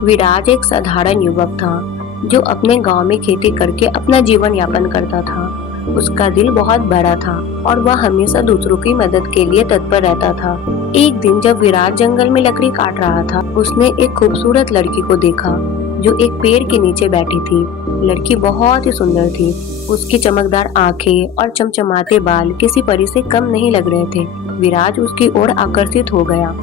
विराज एक साधारण युवक था जो अपने गांव में खेती करके अपना जीवन यापन करता था। उसका दिल बहुत बड़ा था और वह हमेशा दूसरों की मदद के लिए तत्पर रहता था। एक दिन जब विराज जंगल में लकड़ी काट रहा था, उसने एक खूबसूरत लड़की को देखा जो एक पेड़ के नीचे बैठी थी। लड़की बहुत ही सुंदर थी। उसकी चमकदार आंखें और चमचमाते बाल किसी परी से कम नहीं लग रहे थे। विराज उसकी ओर आकर्षित हो गया।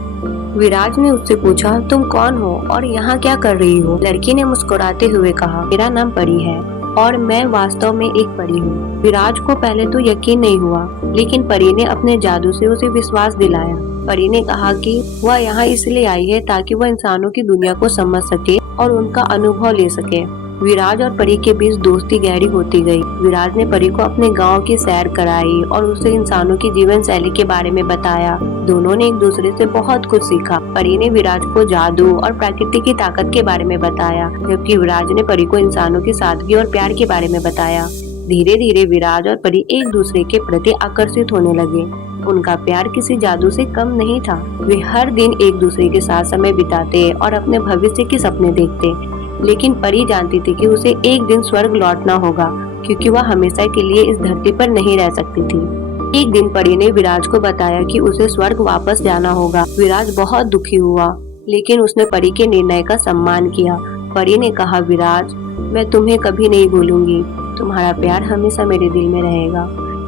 विराज ने उससे पूछा, तुम कौन हो और यहाँ क्या कर रही हो? लड़की ने मुस्कुराते हुए कहा, मेरा नाम परी है और मैं वास्तव में एक परी हूँ। विराज को पहले तो यकीन नहीं हुआ, लेकिन परी ने अपने जादू से उसे विश्वास दिलाया। परी ने कहा कि वह यहाँ इसलिए आई है ताकि वह इंसानों की दुनिया को समझ सके और उनका अनुभव ले सके। विराज और परी के बीच दोस्ती गहरी होती गई। विराज ने परी को अपने गांव की सैर कराई और उसे इंसानों की जीवन शैली के बारे में बताया। दोनों ने एक दूसरे से बहुत कुछ सीखा। परी ने विराज को जादू और प्रकृति की ताकत के बारे में बताया, जबकि विराज ने परी को इंसानों की सादगी और प्यार के बारे में बताया। धीरे धीरे विराज और परी एक दूसरे के प्रति आकर्षित होने लगे। उनका प्यार किसी जादू से कम नहीं था। वे हर दिन एक दूसरे के साथ समय बिताते और अपने भविष्य के सपने देखते। लेकिन परी जानती थी कि उसे एक दिन स्वर्ग लौटना होगा, क्योंकि वह हमेशा के लिए इस धरती पर नहीं रह सकती थी। एक दिन परी ने विराज को बताया कि उसे स्वर्ग वापस जाना होगा। विराज बहुत दुखी हुआ, लेकिन उसने परी के निर्णय का सम्मान किया। परी ने कहा, विराज, मैं तुम्हें कभी नहीं भूलूंगी। तुम्हारा प्यार हमेशा मेरे दिल में रहेगा।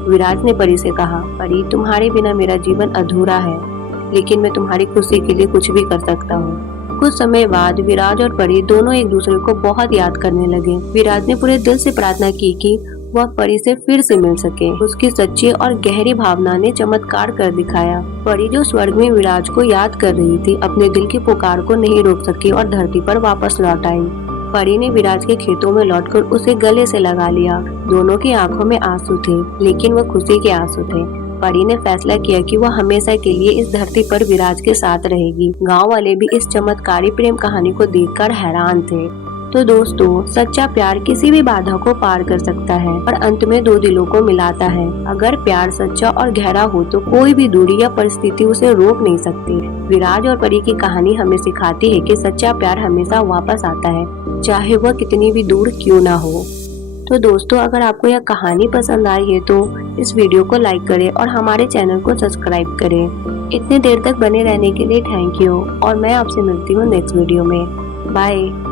विराज ने परी से कहा, परी, तुम्हारे बिना मेरा जीवन अधूरा है, लेकिन मैं तुम्हारी खुशी के लिए कुछ भी कर सकता हूँ। कुछ समय बाद विराज और परी दोनों एक दूसरे को बहुत याद करने लगे। विराज ने पूरे दिल से प्रार्थना की कि वह परी से फिर से मिल सके। उसकी सच्ची और गहरी भावना ने चमत्कार कर दिखाया। परी, जो स्वर्ग में विराज को याद कर रही थी, अपने दिल की पुकार को नहीं रोक सकी और धरती पर वापस लौट आई। परी ने विराज के खेतों में लौटकर उसे गले से लगा लिया। दोनों की आंखों में आंसू थे, लेकिन वह खुशी के आंसू थे। परी ने फैसला किया कि वह हमेशा के लिए इस धरती पर विराज के साथ रहेगी। गांव वाले भी इस चमत्कारी प्रेम कहानी को देखकर हैरान थे। तो दोस्तों, सच्चा प्यार किसी भी बाधा को पार कर सकता है और अंत में दो दिलों को मिलाता है। अगर प्यार सच्चा और गहरा हो तो कोई भी दूरी या परिस्थिति उसे रोक नहीं सकती। विराज और परी की कहानी हमें सिखाती है कि सच्चा प्यार हमेशा वापस आता है, चाहे वह कितनी भी दूर क्यों ना हो। तो दोस्तों, अगर आपको यह कहानी पसंद आई है तो इस वीडियो को लाइक करें और हमारे चैनल को सब्सक्राइब करें। इतने देर तक बने रहने के लिए थैंक यू और मैं आपसे मिलती हूँ नेक्स्ट वीडियो में। बाय।